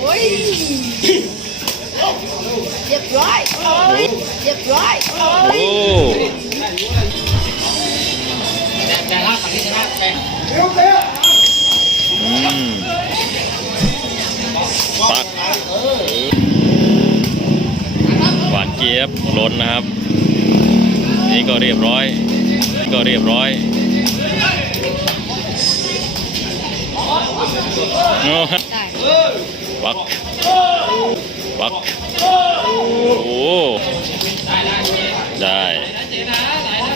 โอ้ยเรียบร้อยเรียบร้อยโอ้แต่ถ้าฝั่งนี้ชนะแต่อืมปักหวานเจี๊ยบล้นนะครับ นี่ก็เรียบร้อยนี่ก็เรียบร้อย ได้ปักปักโอ้ได้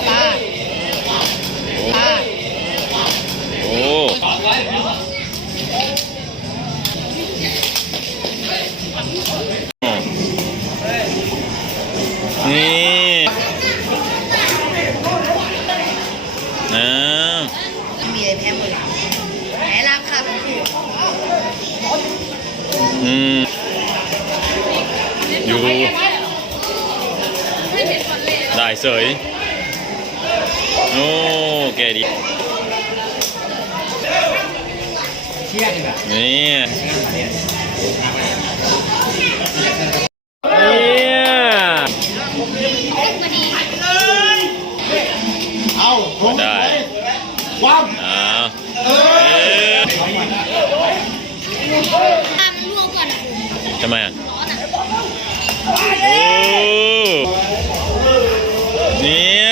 ปลาปลาโอ้นี่นะมีอะไรแพ้หมดแพ้ราคาเป็น อืมอยู่ได้เสยโอ้แกดีเชี่ยดีแบบนี่เนี่ยเอาผมได้ความอ้าวเอ๊ะ ทำไมอะร้อนอะโอ้เนี่ย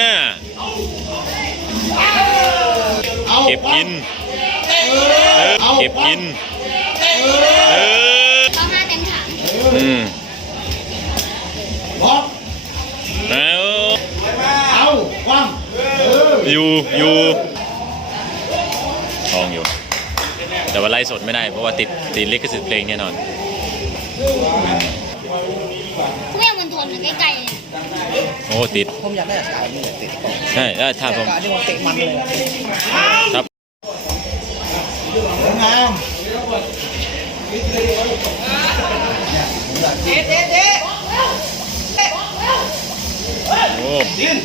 เอาเก็บกินเออเก็บกินเออเขาห้าเต็มถังอืมพร้อมเอาเอาความอยู่อยู่ทองอยู่ แต่ว่าไลฟ์สดไม่ได้เพราะว่าติดติดลิขสิทธิ์เพลงแน่นอน คุณแม่มันทนมันใกล้ๆเลยโอ้ติด ผมอยากได้สายนี่แหละติดต่อใช่ได้ถ้าผมกาที่มันเตะมันเลยอะครับสวยงามโอ้ดิน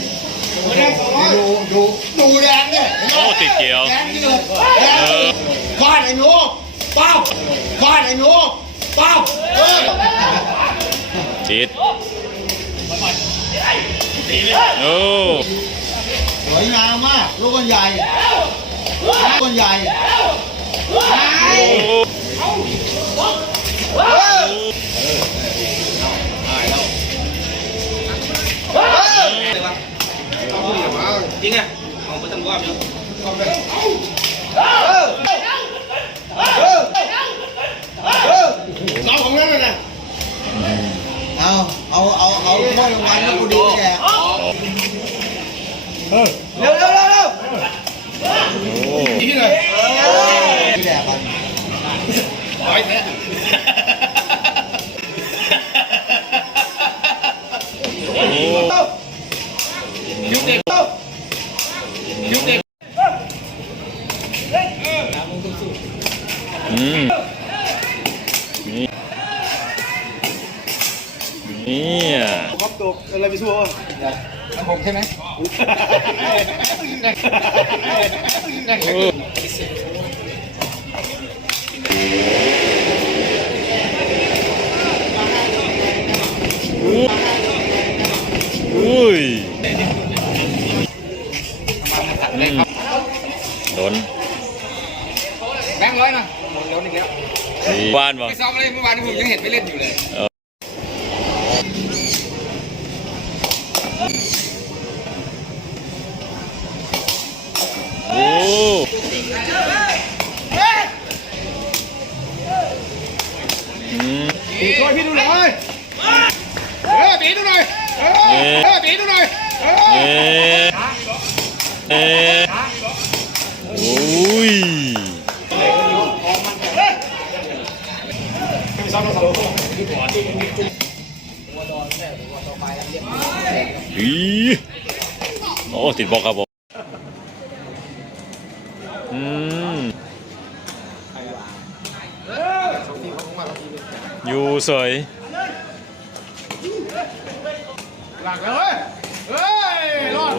ดูดูดูแดงเนี่ยเห็นไหมโอ้ติดเกี่ยว แดงที่เลยแดงก้อนไอ้หนูเป้าก้อนไอ้หนู เป้าเออติดโอ้สวยงามมากลูกคนใหญ่ลูกคนใหญ่โอ้เออจริงอะเอาไปทำรอบเดียวเราของนั่นน่ะเอาเอาเอาเอาถ้วย รางวัลแล้วกูดีแกเร็วเร็วเร็วเร็วโอ้นี่เลยแดกกันร้อยแท้โอ้ยุคเด็กยุคเด็กอืมนี่นี่อ่ ตัวอะไรไปสู้ผมใช่ไหมโอ้อุ้ยโดนแบงค์ร้อยนะหมดแล้วนี่แล้วบ้านบ่ไปซ้อมอะไรเมื่อวานผมยังเห็นไปเล่นอยู่เลย อืมช่วยพี่ดูหน่อยเออบีดูหน่อยเออเออบีดูหน่อยเออเอ๊ะเอ๊ะโอ้ยอีโอ้ติดบอกครับผม อืมอยู่เสยหลังเลยเฮ้ยรอด